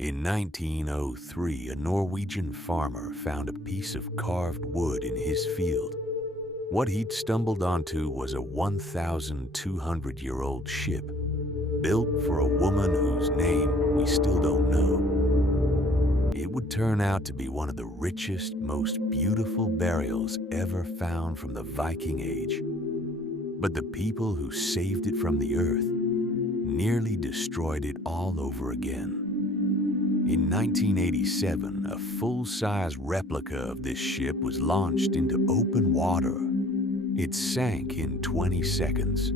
In 1903, a Norwegian farmer found a piece of carved wood in his field. What he'd stumbled onto was a 1,200-year-old ship, built for a woman whose name we still don't know. It would turn out to be one of the richest, most beautiful burials ever found from the Viking Age. But the people who saved it from the earth nearly destroyed it all over again. In 1987, a full-size replica of this ship was launched into open water. It sank in 20 seconds.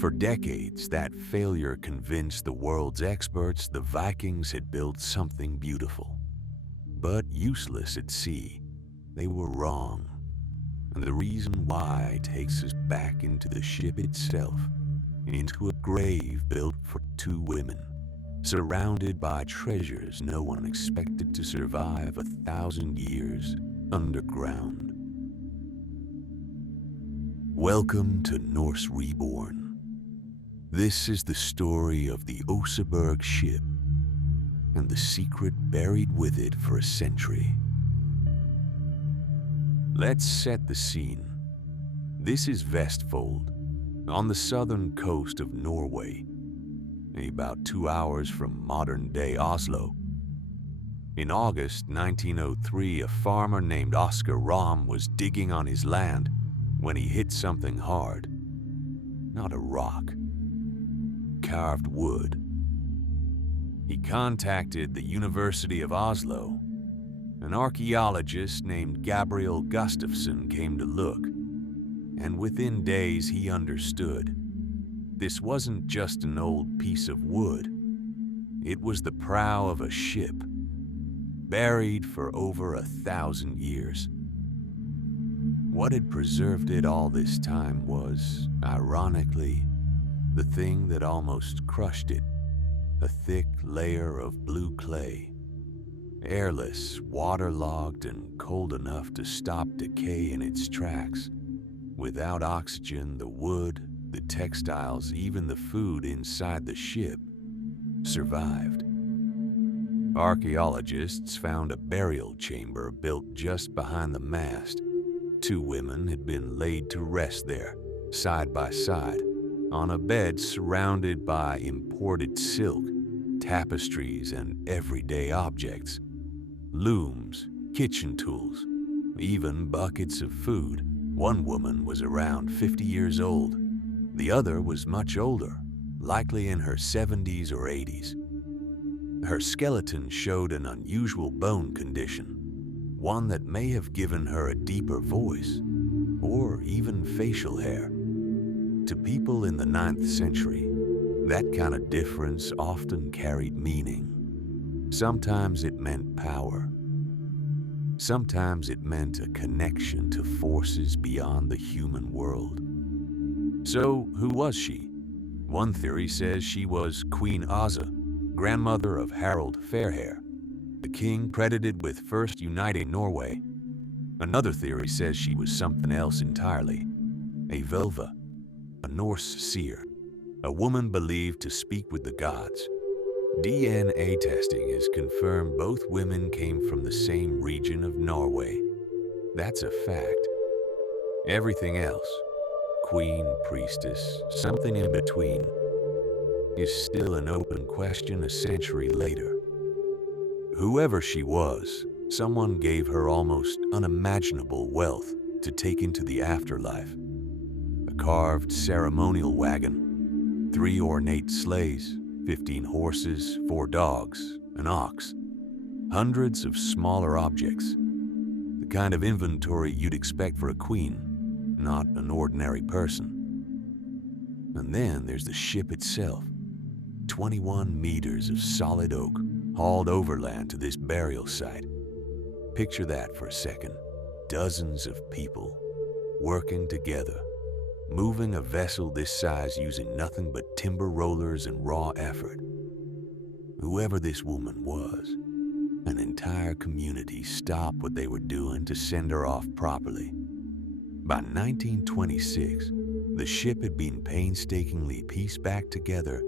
For decades, that failure convinced the world's experts the Vikings had built something beautiful. But useless at sea, they were wrong. And the reason why takes us back into the ship itself, into a grave built for two women, surrounded by treasures no one expected to survive 1,000 years underground. Welcome to Norse Reborn. This is the story of the Osebergskipet and the secret buried with it for a century. Let's set the scene. This is Vestfold, on the southern coast of Norway, about 2 hours from modern-day Oslo. In August 1903, a farmer named Oscar Rom was digging on his land when he hit something hard. Not a rock. Carved wood. He contacted the University of Oslo. An archaeologist named Gabriel Gustafsson came to look, and within days he understood. This wasn't just an old piece of wood. It was the prow of a ship, buried for over 1,000 years. What had preserved it all this time was, ironically, the thing that almost crushed it, a thick layer of blue clay. Airless, waterlogged, and cold enough to stop decay in its tracks. Without oxygen, the wood, the textiles, even the food inside the ship survived. Archaeologists found a burial chamber built just behind the mast. Two women had been laid to rest there, side by side, on a bed surrounded by imported silk, tapestries, and everyday objects. Looms, kitchen tools, even buckets of food. One woman was around 50 years old. The other was much older, likely in her 70s or 80s. Her skeleton showed an unusual bone condition, one that may have given her a deeper voice, or even facial hair. To people in the 9th century, that kind of difference often carried meaning. Sometimes it meant power. Sometimes it meant a connection to forces beyond the human world. So, who was she? One theory says she was Queen Asa, grandmother of Harald Fairhair, the king credited with first uniting Norway. Another theory says she was something else entirely, a Völva, a Norse seer, a woman believed to speak with the gods. DNA testing has confirmed both women came from the same region of Norway. That's a fact. Everything else, queen, priestess, something in between, is still an open question a century later. Whoever she was, someone gave her almost unimaginable wealth to take into the afterlife. A carved ceremonial wagon, 3 ornate sleighs, 15 horses, 4 dogs, an ox, hundreds of smaller objects, the kind of inventory you'd expect for a queen, not an ordinary person. And then there's the ship itself, 21 meters of solid oak, hauled overland to this burial site. Picture that for a second. Dozens of people working together, moving a vessel this size using nothing but timber rollers and raw effort. Whoever this woman was, an entire community stopped what they were doing to send her off properly. By 1926, the ship had been painstakingly pieced back together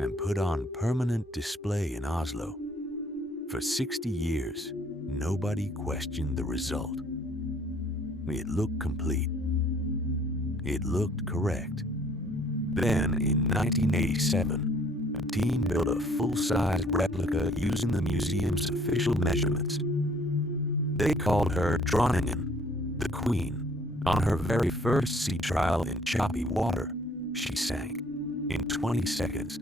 and put on permanent display in Oslo. For 60 years, nobody questioned the result. It looked complete. It looked correct. Then, in 1987, a team built a full-size replica using the museum's official measurements. They called her Dronningen, the Queen. On her very first sea trial in choppy water, she sank in 20 seconds.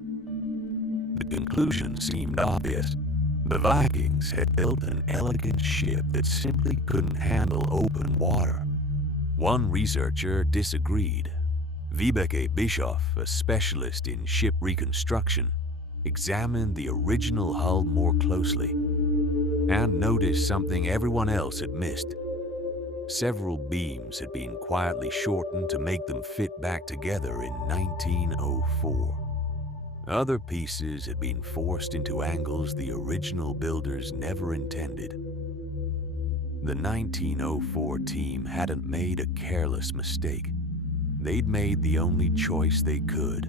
The conclusion seemed obvious. The Vikings had built an elegant ship that simply couldn't handle open water. One researcher disagreed. Vibeke Bischoff, a specialist in ship reconstruction, examined the original hull more closely and noticed something everyone else had missed. Several beams had been quietly shortened to make them fit back together in 1904. Other pieces had been forced into angles the original builders never intended. The 1904 team hadn't made a careless mistake. They'd made the only choice they could,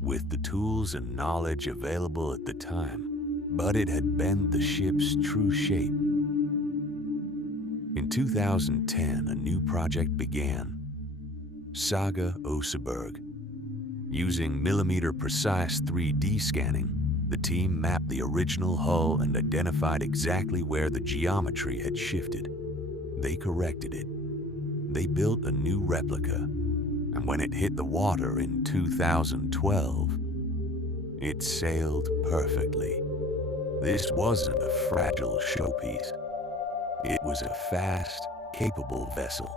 with the tools and knowledge available at the time, but it had bent the ship's true shape. In 2010, a new project began, Saga Oseberg. Using millimeter-precise 3D scanning, the team mapped the original hull and identified exactly where the geometry had shifted. They corrected it. They built a new replica, and when it hit the water in 2012, it sailed perfectly. This wasn't a fragile showpiece. It was a fast, capable vessel,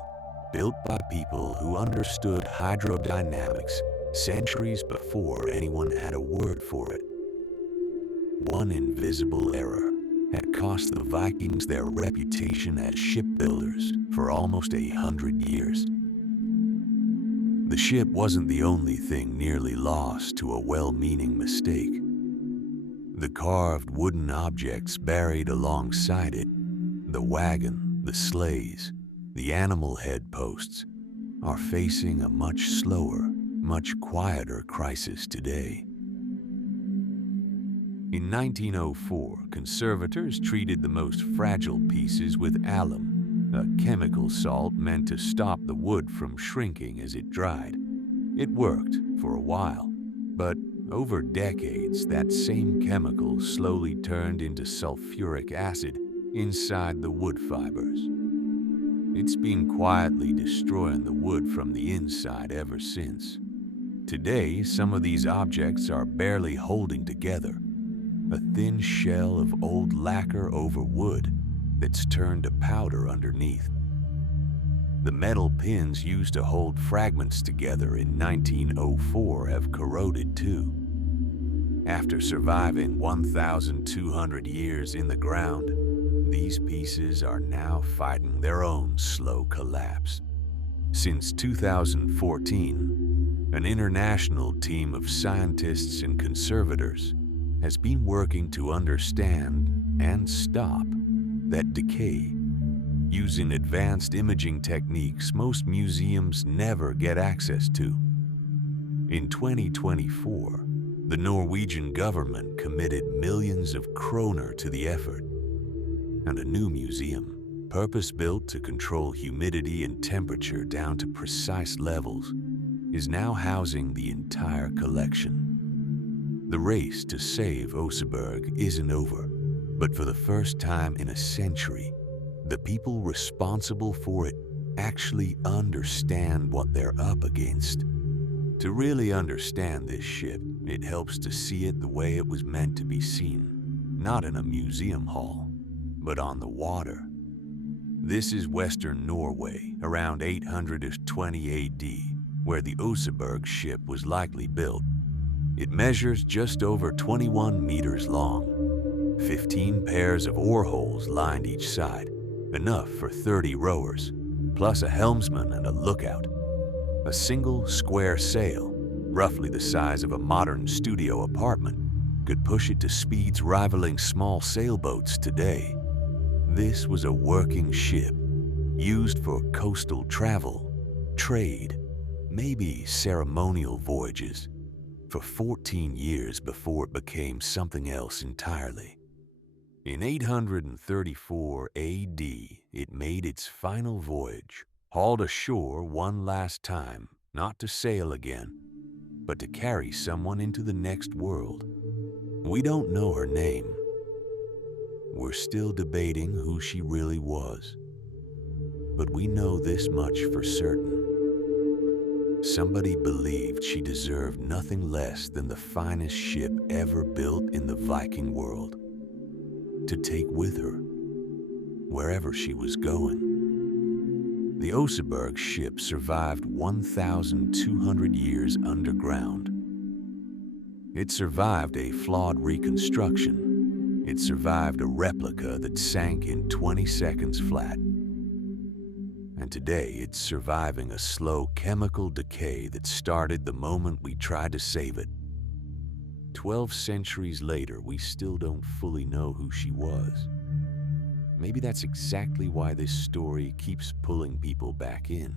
built by people who understood hydrodynamics centuries before anyone had a word for it. One invisible error had cost the Vikings their reputation as shipbuilders for almost 100 years. The ship wasn't the only thing nearly lost to a well-meaning mistake. The carved wooden objects buried alongside it, the wagon, the sleighs, the animal head posts, are facing a much slower, much quieter crisis today. In 1904, conservators treated the most fragile pieces with alum, a chemical salt meant to stop the wood from shrinking as it dried. It worked for a while, but over decades, that same chemical slowly turned into sulfuric acid inside the wood fibers. It's been quietly destroying the wood from the inside ever since. Today, some of these objects are barely holding together, a thin shell of old lacquer over wood that's turned to powder underneath. The metal pins used to hold fragments together in 1904 have corroded too. After surviving 1,200 years in the ground, these pieces are now fighting their own slow collapse. Since 2014, an international team of scientists and conservators has been working to understand and stop that decay. Using advanced imaging techniques most museums never get access to. In 2024, the Norwegian government committed millions of kroner to the effort, and a new museum, purpose-built to control humidity and temperature down to precise levels, is now housing the entire collection. The race to save Oseberg isn't over, but for the first time in a century, the people responsible for it actually understand what they're up against. To really understand this ship, it helps to see it the way it was meant to be seen, not in a museum hall, but on the water. This is western Norway, around 820 AD, where the Oseberg ship was likely built. It measures just over 21 meters long. 15 pairs of oar holes lined each side, enough for 30 rowers, plus a helmsman and a lookout. A single square sail, roughly the size of a modern studio apartment, could push it to speeds rivaling small sailboats today. This was a working ship, used for coastal travel, trade, maybe ceremonial voyages, for 14 years before it became something else entirely. In 834 AD, it made its final voyage, hauled ashore one last time, not to sail again, but to carry someone into the next world. We don't know her name. We're still debating who she really was. But we know this much for certain. Somebody believed she deserved nothing less than the finest ship ever built in the Viking world, to take with her wherever she was going. The Oseberg ship survived 1,200 years underground. It survived a flawed reconstruction. It survived a replica that sank in 20 seconds flat. And today it's surviving a slow chemical decay that started the moment we tried to save it. 12 centuries later, we still don't fully know who she was. Maybe that's exactly why this story keeps pulling people back in.